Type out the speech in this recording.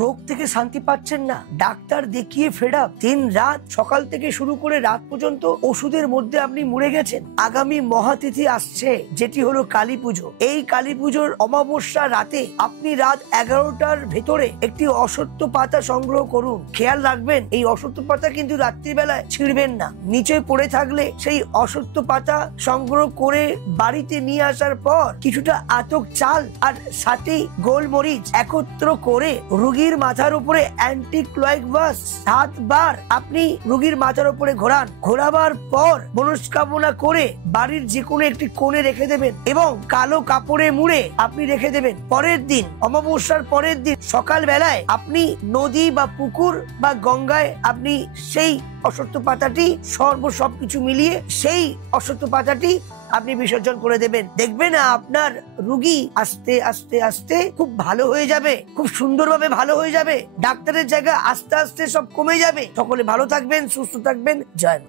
রোগ থেকে শান্তি পাচ্ছেন না, ডাক্তার দেখিয়ে ফেড আপ, দিন রাত সকাল থেকে শুরু করে রাত পর্যন্ত ওষুধের মধ্যে আপনি মরে গেছেন। আগামী মহাতিথি আসছে, যেটি হলো কালী পুজো। এই কালী পুজোর অমাবস্যা রাতে আপনি রাত 11টার ভেতরে একটি অশ্বত্থ পাতা সংগ্রহ করুন। খেয়াল রাখবেন, এই অশ্বত্থ পাতা কিন্তু রাত্রিবেলায় ছিঁড়বেন না। নিচে পড়ে থাকলে সেই অশ্বত্থ পাতা সংগ্রহ করে বাড়িতে নিয়ে আসার পর কিছুটা আতক চাল আর সাথে গোলমরিচ একত্র করে রোগীর মাথার উপরে অ্যান্টিক্লয়েকভাস 7 বার আপনি রোগীর মাথার উপরে ঘোরাবার পর মনস্কামনা করে বাড়ির যে কোনো একটি কোণে রেখে দেবেন এবং কালো কাপড়ে মুড়ে আপনি রেখে দেবেন। পরের দিন, অমাবস্যার পরের দিন সকাল বেলায় আপনি নদী বা পুকুর বা গঙ্গায় আপনি সেই অশ্বত্থ পাতাটি সবকিছু মিলিয়ে সেই অশ্বত্থ পাতাটি আপনি বিসর্জন করে দেবেন। দেখবেন আপনার রোগী আস্তে আস্তে আস্তে খুব ভালো হয়ে যাবে, খুব সুন্দরভাবে ভালো হয়ে যাবে। ডাক্তারের জায়গায় আস্তে আস্তে সব কমে যাবে। সকলে ভালো থাকবেন, সুস্থ থাকবেন। জয় মা।